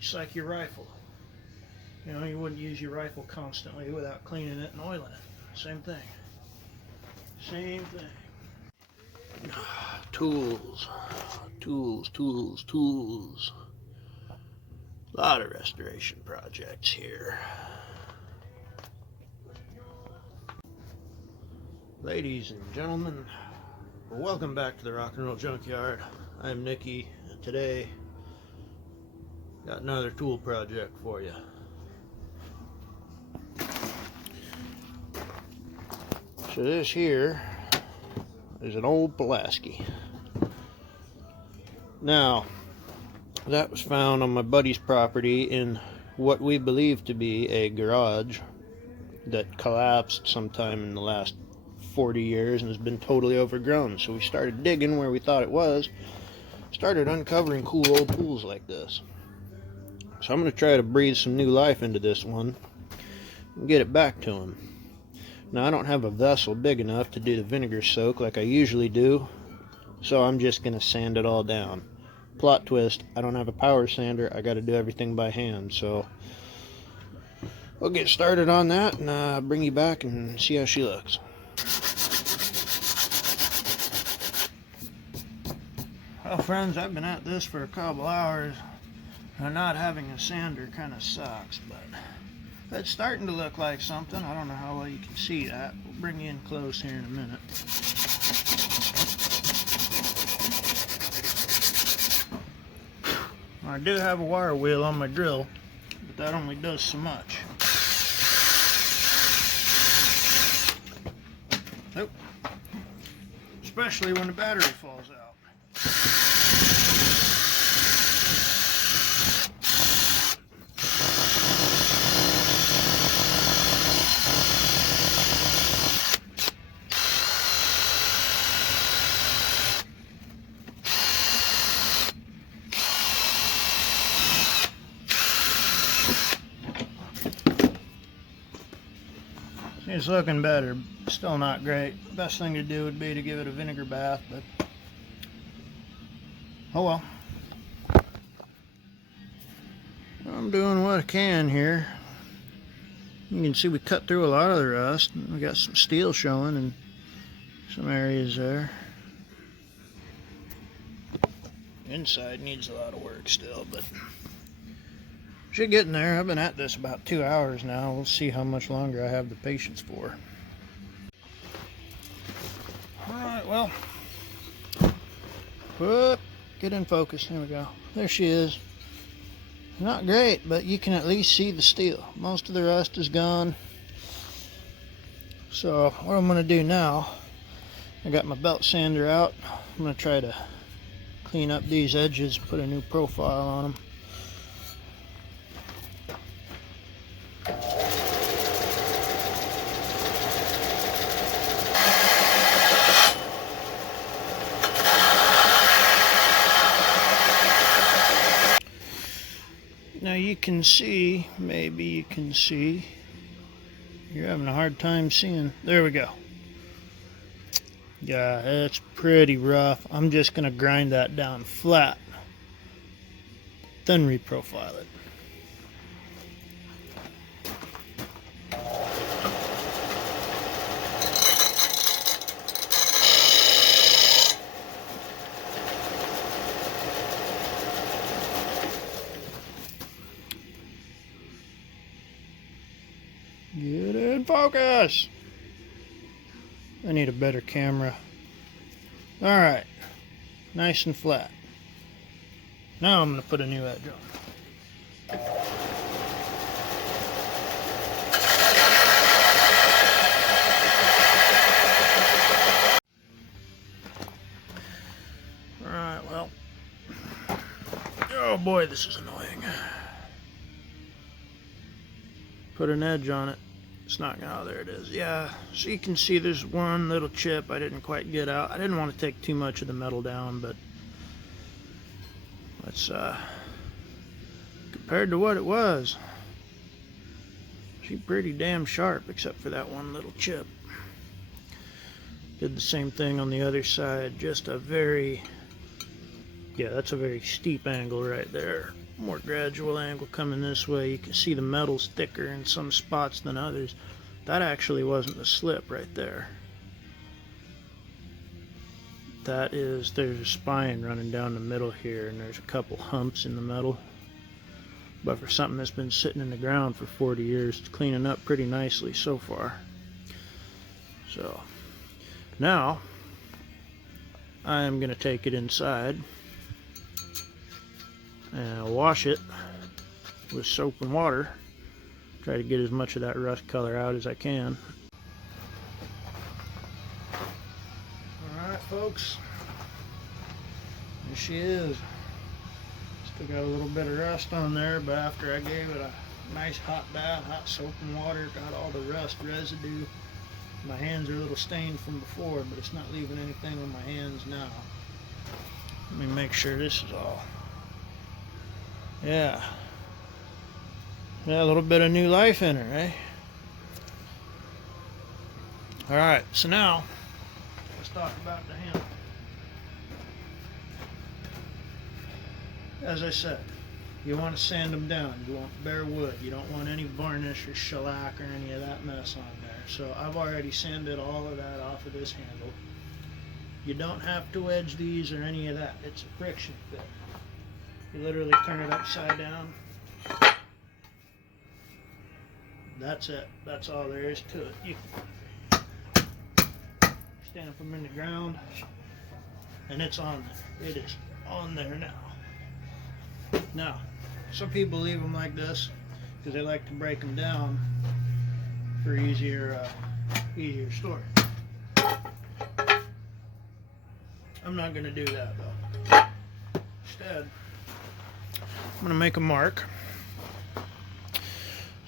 Just like your rifle. You know, you wouldn't use your rifle constantly without cleaning it and oiling it. Same thing. Same thing. Tools. Tools. A lot of restoration projects here. Ladies and gentlemen, welcome back to the Rock&Roll Junkyard. I'm Nicky, and today got another tool project for you. So this here is an old Pulaski. Now, that was found on my buddy's property in what we believe to be a garage that collapsed sometime in the last 40 years and has been totally overgrown. So we started digging where we thought it was, started uncovering cool old tools like this. So I'm going to try to breathe some new life into this one and get it back to him. Now, I don't have a vessel big enough to do the vinegar soak like I usually do, so I'm just going to sand it all down. Plot twist, I don't have a power sander. I got to do everything by hand, so we'll get started on that and bring you back and see how she looks. Well, friends, I've been at this for a couple hours, and not having a sander kind of sucks, but it's starting to look like something. I don't know how well you can see that. We'll bring you in close here in a minute. I do have a wire wheel on my drill, but that only does so much. Nope. Especially when the battery falls out. It's looking better, still not great. Best thing to do would be to give it a vinegar bath, but oh well. I'm doing what I can here. You can see we cut through a lot of the rust. We got some steel showing in some areas there. Inside needs a lot of work still, but should get in there. I've been at this about 2 hours now. We'll see how much longer I have the patience for. Alright, well. Whoop, get in focus. There we go. There she is. Not great, but you can at least see the steel. Most of the rust is gone. So what I'm going to do now, I got my belt sander out. I'm going to try to clean up these edges, put a new profile on them. Now you can see, maybe you can see, you're having a hard time seeing. There we go. Yeah, it's pretty rough. I'm just going to grind that down flat, then reprofile it. Get in focus. I need a better camera. Alright, nice and flat. Now I'm going to put a new edge on. Alright, well. Oh boy, this is annoying. Put an edge on it. It's not gonna, oh, there it is. Yeah, so you can see there's one little chip I didn't quite get out. I didn't want to take too much of the metal down, but let's compared to what it was, she's pretty damn sharp except for that one little chip. Did the same thing on the other side, just a very, yeah, that's a very steep angle right there. more gradual angle coming this way. You can see the metal's thicker in some spots than others. That actually wasn't the slip right there. That is, there's a spine running down the middle here, and there's a couple humps in the metal. But for something that's been sitting in the ground for 40 years, it's cleaning up pretty nicely so far. So now I'm going to take it inside and wash it with soap and water. Try to get as much of that rust color out as I can. Alright folks, there she is. Still got a little bit of rust on there, but after I gave it a nice hot bath, hot soap and water, got all the rust residue. My hands are a little stained from before, but it's not leaving anything on my hands now. Let me make sure this is all. Yeah, a little bit of new life in her, eh? Alright, so now let's talk about the handle. As I said, you want to sand them down. You want bare wood. You don't want any varnish or shellac or any of that mess on there. So I've already sanded all of that off of this handle. You don't have to wedge these or any of that. It's a friction fit. You literally turn it upside down. That's it. That's all there is to it. You stamp them in the ground, and it's on there. It is on there now. Now, some people leave them like this because they like to break them down for easier storage. I'm not going to do that though. Instead, I'm going to make a mark.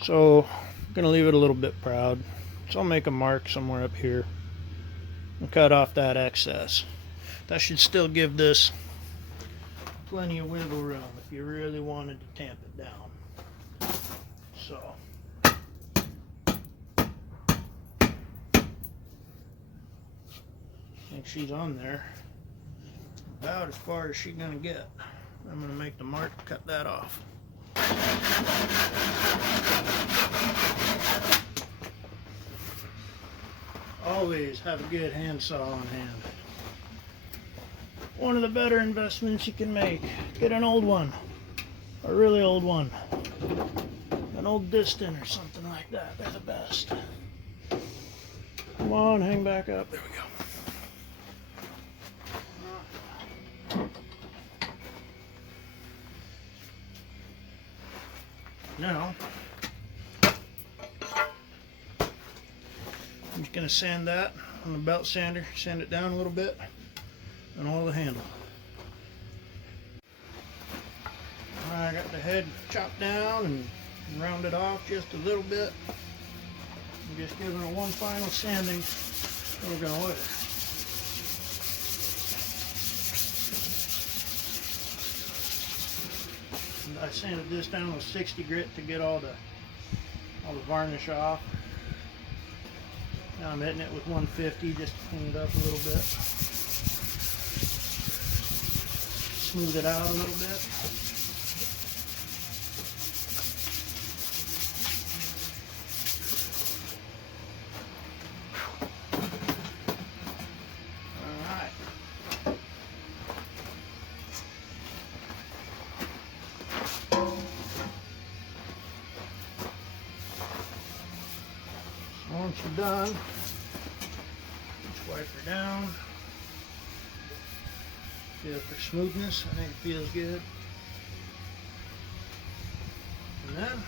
So I'm going to leave it a little bit proud. So I'll make a mark somewhere up here and cut off that excess. That should still give this plenty of wiggle room if you really wanted to tamp it down. So I think she's on there about as far as she's gonna get. I'm gonna make the mark, cut that off. Always have a good handsaw on hand. One of the better investments you can make. Get an old one, a really old one, an old Distant or something like that. They're the best. Come on, hang back up. There we go. Now, I'm just going to sand that on the belt sander, sand it down a little bit, and all the handle. I got the head chopped down and rounded off just a little bit. I'm just giving it one final sanding, and we're going to let it. I sanded this down with 60 grit to get all the varnish off. Now I'm hitting it with 150 just to clean it up a little bit. Smooth it out a little bit. Once you're done, just wipe her down. Feel for smoothness. I think it feels good. And then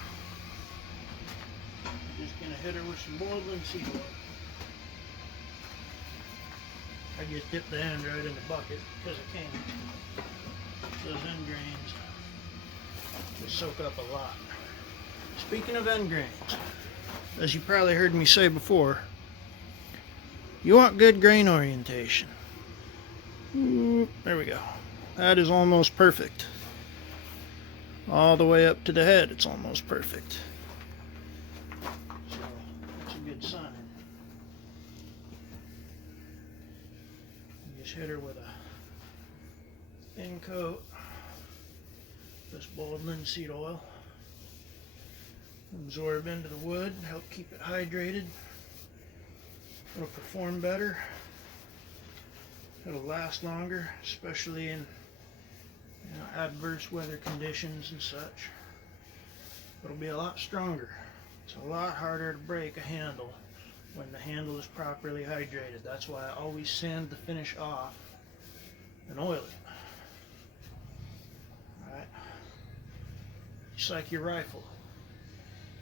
I'm just gonna hit her with some boiling seawater. I just dip the end right in the bucket because I can. Those end grains will soak up a lot. Speaking of end grains, as you probably heard me say before, you want good grain orientation. There we go. That is almost perfect. All the way up to the head, it's almost perfect. So that's a good sign. You just hit her with a thin coat This boiled linseed oil. Absorb into the wood, help keep it hydrated. It'll perform better. It'll last longer, especially in adverse weather conditions and such. It'll be a lot stronger. It's a lot harder to break a handle when the handle is properly hydrated. That's why I always sand the finish off and oil it. Alright. Just like your rifle.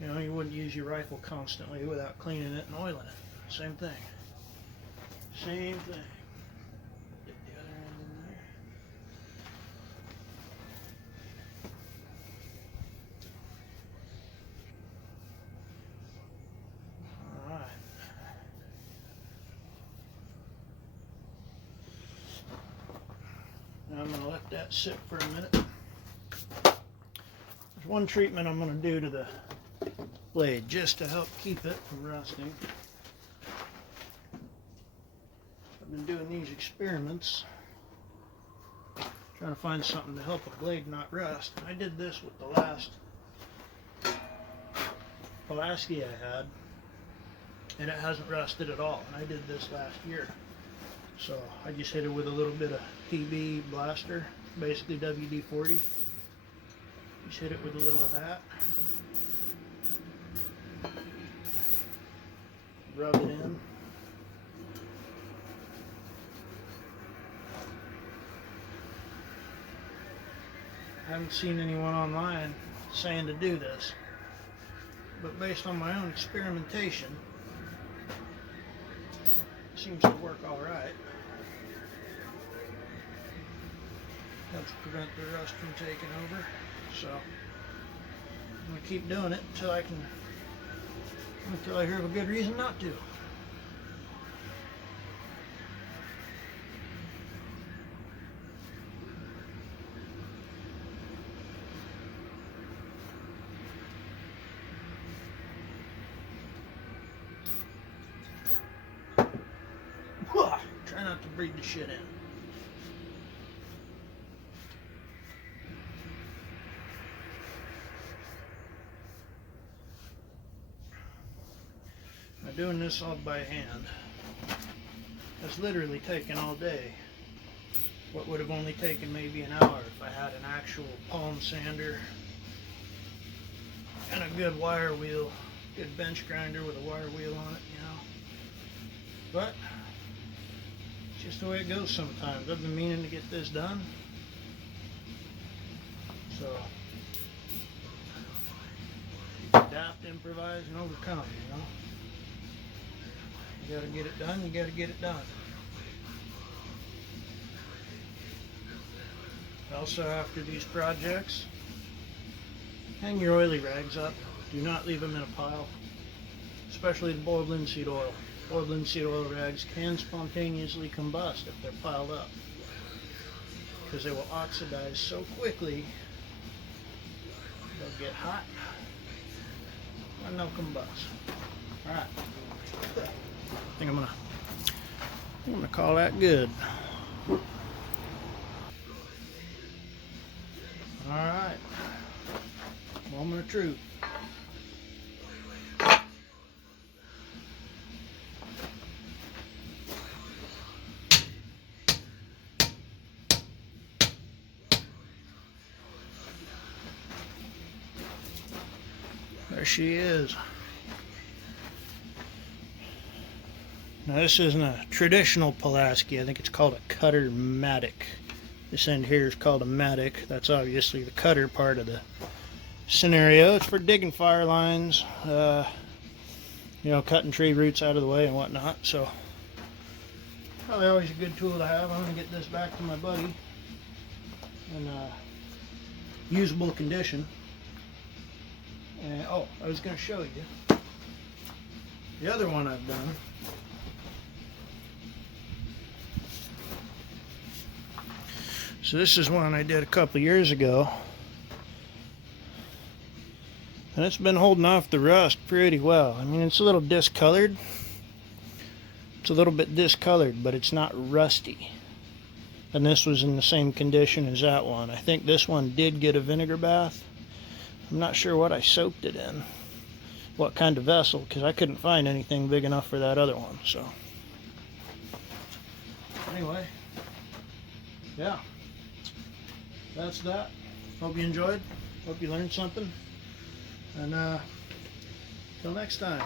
You wouldn't use your rifle constantly without cleaning it and oiling it. Same thing. Same thing. Get the other end in there. Alright. Now I'm going to let that sit for a minute. There's one treatment I'm going to do to the blade just to help keep it from rusting. I've been doing these experiments trying to find something to help a blade not rust. I did this with the last Pulaski I had, and it hasn't rusted at all. And I did this last year. So I just hit it with a little bit of PB blaster, basically WD-40. Just hit it with a little of that. Rub it in. I haven't seen anyone online saying to do this, but based on my own experimentation, it seems to work all right. Helps prevent the rust from taking over. So I'm going to keep doing it until I hear of a good reason not to. Try not to breathe the shit in. Doing this all by hand has literally taken all day. What would have only taken maybe an hour if I had an actual palm sander and a good wire wheel, good bench grinder with a wire wheel on it, But it's just the way it goes sometimes. I've been meaning to get this done, so adapt, improvise, and overcome, You gotta get it done, you gotta get it done. Also, after these projects, hang your oily rags up. Do not leave them in a pile, especially the boiled linseed oil. Boiled linseed oil rags can spontaneously combust if they're piled up, because they will oxidize so quickly, they'll get hot and they'll combust. Alright. I think I'm gonna call that good. Alright. Moment of truth. There she is. Now this isn't a traditional Pulaski. I think it's called a cutter Mattock. This end here is called a Mattock. That's obviously the cutter part of the scenario. It's for digging fire lines, cutting tree roots out of the way and whatnot. So probably always a good tool to have. I'm gonna get this back to my buddy in usable condition. And I was gonna show you the other one I've done. So this is one I did a couple years ago, and it's been holding off the rust pretty well. I mean, it's a little discolored. It's a little bit discolored, but it's not rusty. and this was in the same condition as that one. I think this one did get a vinegar bath. I'm not sure what I soaked it in, what kind of vessel, because I couldn't find anything big enough for that other one. So anyway, yeah, that's that. Hope you enjoyed. Hope you learned something. And till next time.